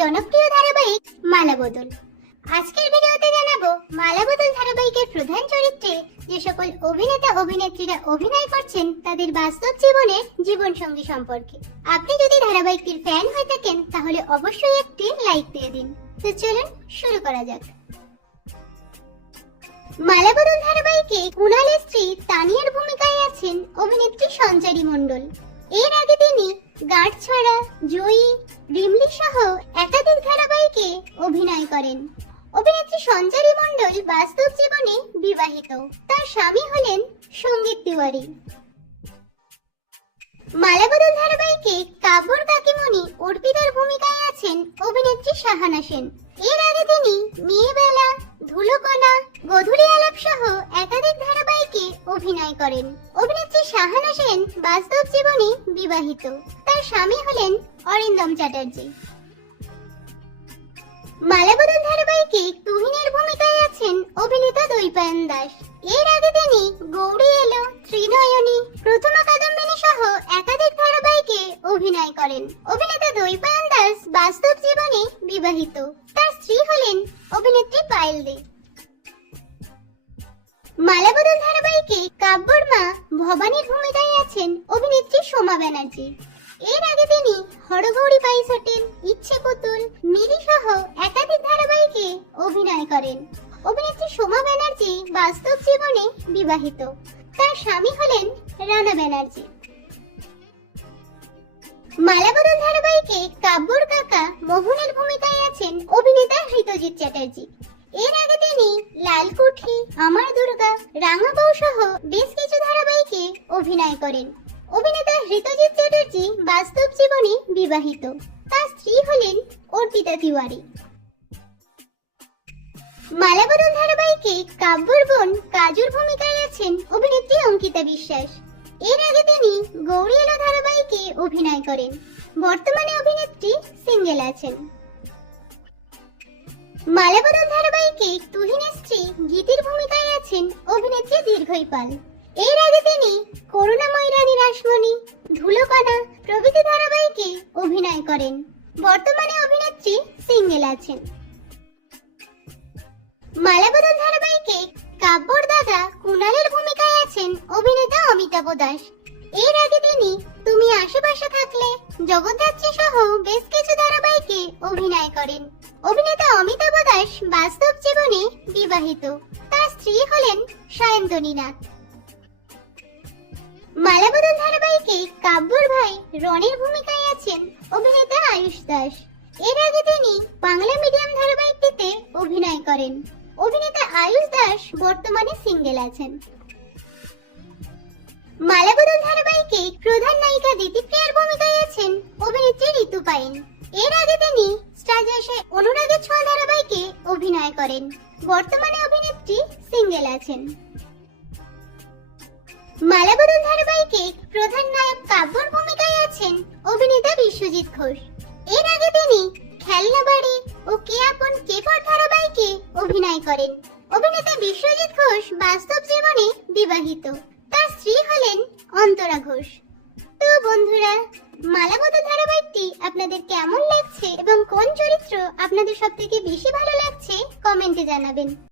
জনপ্রিয় ধারাবাহিক মালাবদল। আজকের ভিডিওতে জানাব মালাবদল ধারাবাহিকের প্রধান চরিত্রে যে সকল অভিনেতা, অভিনেত্রীরা অভিনয় করছেন তাদের বাস্তব জীবনের জীবন সঙ্গী সম্পর্কে। আপনি যদি ধারাবাহিকটির ফ্যান হয়ে থাকেন, তাহলে অবশ্যই একটি লাইক দিয়ে দিন। তো চলুন শুরু করা যাক। মালাবদল ধারাবাহিকে কুণালের স্ত্রী তানিয়ার ভূমিকায় আছেন অভিনেত্রী সঞ্চারী মণ্ডল। এর আগে তিনি গাঁটছড়া, জয়ী, রিমলি সহ অভিনয় করেন। অভিনেত্রী সঞ্চারী মণ্ডল বাস্তব জীবনে বিবাহিত। তার স্বামী হলেন সংগীত তিওয়ারি। মালাবদল ধারাবাহিকে কাব্যর কাকিমণি অর্পিতার ভূমিকায় আছেন অভিনেত্রী শাহানা সেন। এর আগে তিনি মেয়েবেলা ধুলোকণা, গধুলি আলাপ সহ একাধিক ধারাবাহিকে অভিনয় করেন। অভিনেত্রী শাহানা সেন বাস্তব জীবনে বিবাহিত। তার স্বামী হলেন অরিন্দম চ্যাটার্জি। মালাবদল ধারাবাহিকে তুহিনের ভূমিকায় আছেন অভিনেতা দৈপায়ন দাস। এর আগে তিনি গৌরী এলো, ত্রিনয়নী, প্রথমা কাদম্বিনী সহ একাধিক ধারাবাহিকে অভিনয় করেন। অভিনেতা দৈপায়ন দাস বাস্তব জীবনে বিবাহিত। তার স্ত্রী হলেন অভিনেত্রী পায়েল দে। মালাবদল ধারাবাহিকে কাব্যর মা ভবানীর ভূমিকায় আছেন অভিনেত্রী সোমা ব্যানার্জি। এর আগে তিনি হরগৌরী পাইস ইচ্ছে পুতুল, মিলি সহ একাধিক ধারাবাহিকে অভিনয় করেন। অভিনেত্রী সোমা ব্যানার্জি বাস্তব জীবনে বিবাহিত। তার স্বামী হলেন রানা ব্যানার্জি। মালাবদল ধারাবাহিকে কাব্যর কাকা মোহনের ভূমিকায় আছেন অভিনেতা হৃতজিৎ চ্যাটার্জি। এর আগে তিনি লালকুঠি, আমার দুর্গা, রাঙা বউ সহ বেশ কিছু ধারাবাহিকে অভিনয় করেন। অভিনেতা হৃতজিৎ চ্যাটার্জি বাস্তব জীবনে বিবাহিত। তার স্ত্রী হলেন অর্পিতা তিওয়ারি। মালাবদল ধারাবাহিকে কাব্যর বোন কাজুর ভূমিকায় আছেন অভিনেত্রী অঙ্কিতা বিশ্বাস। এর আগে তিনি গৌরী এলো ধারাবাহিকে অভিনয় করেন। বর্তমানে অভিনেত্রী সিঙ্গেল আছেন। মালাবদল ধারাবাহিকে তুহিনের স্ত্রী গীতির ভূমিকায় আছেন অভিনেত্রী দীর্ঘই পাল। করুণাময় রানী রাসমণি, ধুলোকণা প্রভৃতি ধারাবাহিকে অভিনয় করেন। বর্তমানে অভিনেত্রী সিঙ্গেল আছেন। মালাবদল ধারাবাহিকে কাব্যর দাদা কুণালের ভূমিকায় আছেন অভিনেতা অমিতাভ দাস। এর আগে তিনি তুমি আশেপাশে থাকলে জগদ্ধাত্রী সহ বেশ কিছু ধারাবাহিকে অভিনয় করেন। অভিনেতা অমিতাভ দাস বাস্তব জীবনে বিবাহিত। তার স্ত্রী হলেন সায়ন্তনী নাথ। মালাবদল ধারাবাহিকে কাব্যর ভাই রনের ভূমিকায় আছেন অভিনেতা আয়ুষ দাস। এর আগে তিনি বাংলা মিডিয়াম ধারাবাহিকটিতে অভিনয় করেন। অভিনেতা আয়ুষ দাস বর্তমানে সিঙ্গেল আছেন। মালাবদল ধারাবাহিকে প্রধান নায়িকা দিতিপ্রিয়ার ভূমিকায় আছেন অভিনেত্রী ঋতু পাইন। এর আগে তিনি স্টার জলসায় অনুরাগের ছোঁয়া ধারাবাহিকে অভিনয় করেন। বর্তমানে অভিনেত্রী সিঙ্গেল আছেন। মালাবদল ধারাবাহিকে প্রধান নায়ক কাব্যর ভূমিকায় আছেন অভিনেতা বিশ্বজিৎ ঘোষ। এর আগে তিনি খেলনা বাড়ি ও কে আপন কে পর ধারাবাহিকে অভিনয় করেন। অভিনেতা বিশ্বজিৎ ঘোষ বাস্তব জীবনে বিবাহিত। তার স্ত্রী হলেন অন্তরা ঘোষ। তো বন্ধুরা মালাবত ধারাবাহিকটি আপনাদের কেমন লাগছে এবং কোন চরিত্র আপনাদের সবথেকে বেশি ভালো লাগছে কমেন্টে জানাবেন।